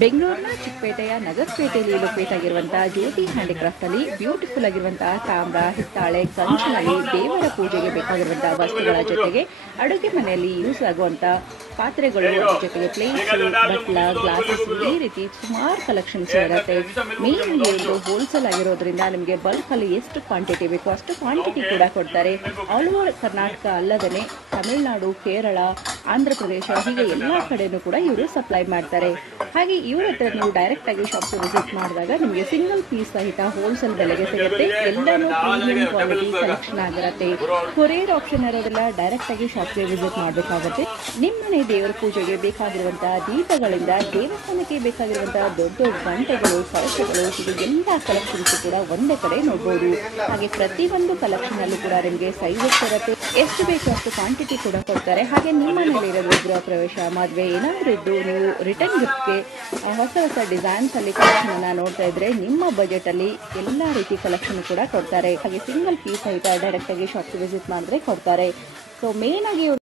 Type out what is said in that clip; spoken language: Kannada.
ಬೆಂಗಳೂರಿನ ಚಿಕ್ಕಪೇಟೆಯ ನಗರಪೇಟೆಯಲ್ಲಿ ಲೊಕೇಟ್ ಆಗಿರುವಂತಹ ಜ್ಯೋತಿ ಹ್ಯಾಂಡಿಕ್ರಾಫ್ಟ್ ಅಲ್ಲಿ ಬ್ಯೂಟಿಫುಲ್ ಆಗಿರುವಂತಹ ತಾಮ್ರ, ಹಿತ್ತಾಳೆ, ಕಂಚಿನಲ್ಲಿ ದೇವರ ಪೂಜೆಗೆ ಬೇಕಾಗಿರುವಂತಹ ವಸ್ತುಗಳ ಜೊತೆಗೆ ಅಡುಗೆ ಮನೆಯಲ್ಲಿ ಯೂಸ್ ಆಗುವಂತಹ ಪಾತ್ರೆಗಳು, ಜೊತೆಗೆ ಪ್ಲೇಟ್ಸ್, ಬಟ್ಲ, ಗ್ಲಾಸಸ್, ಈ ರೀತಿ ಸುಮಾರು ಕಲೆಕ್ಷನ್ಸ್ ಇರುತ್ತೆ. ಮೇನ್ ಒಂದು ಹೋಲ್ಸೇಲ್ ಆಗಿರೋದ್ರಿಂದ ನಿಮಗೆ ಬಲ್ಕ್ ಅಲ್ಲಿ ಎಷ್ಟು ಕ್ವಾಂಟಿಟಿ ಬೇಕೋ ಅಷ್ಟು ಕ್ವಾಂಟಿಟಿ ಕೂಡ ಕೊಡ್ತಾರೆ. ಆಲ್ ಓವರ್ ಕರ್ನಾಟಕ ಅಲ್ಲದೇ ತಮಿಳುನಾಡು, ಕೇರಳ, ಆಂಧ್ರ ಪ್ರದೇಶ ಹೀಗೆ ಎಲ್ಲ ಕಡೆನೂ ಕೂಡ ಇವರು ಸಪ್ಲೈ ಮಾಡ್ತಾರೆ. ಹಾಗೆ ಇವ್ರ ಹತ್ರ ನೀವು ಡೈರೆಕ್ಟ್ ಆಗಿ ಶಾಪ್ ವಿಸಿಟ್ ಮಾಡಿದಾಗ ನಿಮಗೆ ಸಿಂಗಲ್ ಪೀಸ್ ಸಹಿತ ಹೋಲ್ಸೇಲ್ ಬೆಲೆಗೆ ಸಿಗುತ್ತೆ. ಎಲ್ಲಾನು ಪ್ರೀಮಿಯಂ ಕ್ವಾಲಿಟಿ ಕಲೆಕ್ಷನ್ ಆಗಿರುತ್ತೆ. ಕೊರಿಯರ್ ಆಪ್ಷನ್ ಇರೋದೆಲ್ಲ ಡೈರೆಕ್ಟ್ ಆಗಿ ಶಾಪ್ಗೆ ವಿಸಿಟ್ ಮಾಡಬೇಕಾಗುತ್ತೆ. ನಿಮ್ಮನೆ ದೇವರ ಪೂಜೆಗೆ ಬೇಕಾಗಿರುವಂತಹ ದೀಪಗಳಿಂದ ದೇವಸ್ಥಾನಕ್ಕೆ ಬೇಕಾಗಿರುವಂತಹ ದೊಡ್ಡ ದೊಡ್ಡ ಗಂಟೆಗಳು, ಕಳಶಗಳು, ಇದು ಎಲ್ಲ ಕಲೆಕ್ಷನ್ಸ್ ಕೂಡ ಒಂದೇ ಕಡೆ ನೋಡಬಹುದು. ಹಾಗೆ ಪ್ರತಿಯೊಂದು ಕಲೆಕ್ಷನ್ ಅಲ್ಲೂ ಕೂಡ ನಿಮಗೆ ಸೈಜಸ್ ಇರುತ್ತೆ, ಎಷ್ಟು ಬೇಕು ಅಷ್ಟು ಕ್ವಾಂಟಿಟಿ ಕೂಡ ಕೊಡ್ತಾರೆ. ಹಾಗೆ ನಿಮ್ಮ ಮನೆಯಲ್ಲಿರೋದು ಗೃಹ ಪ್ರವೇಶ, ಮದುವೆ ಏನಾದರೂ ಇದ್ದು ನೀವು ರಿಟರ್ನ್ ಗಿಫ್ಟ್ಗೆ ಹೊಸ ಹೊಸ ಡಿಸೈನ್ಸ್ ಅಲ್ಲಿ ಕಲೆಕ್ಷನ್ ಅನ್ನ ನೋಡ್ತಾ ಇದ್ರೆ ನಿಮ್ಮ ಬಜೆಟ್ ಅಲ್ಲಿ ಎಲ್ಲಾ ರೀತಿ ಕಲೆಕ್ಷನ್ ಕೂಡ ಕೊಡ್ತಾರೆ. ಹಾಗೆ ಸಿಂಗಲ್ ಪೀಸ್ ಸಹಿತ ಡೈರೆಕ್ಟ್ ಆಗಿ ಶಾಪ್ ವಿಸಿಟ್ ಮಾಡಿದ್ರೆ ಕೊಡ್ತಾರೆ. ಸೊ ಮೇನ್ ಆಗಿ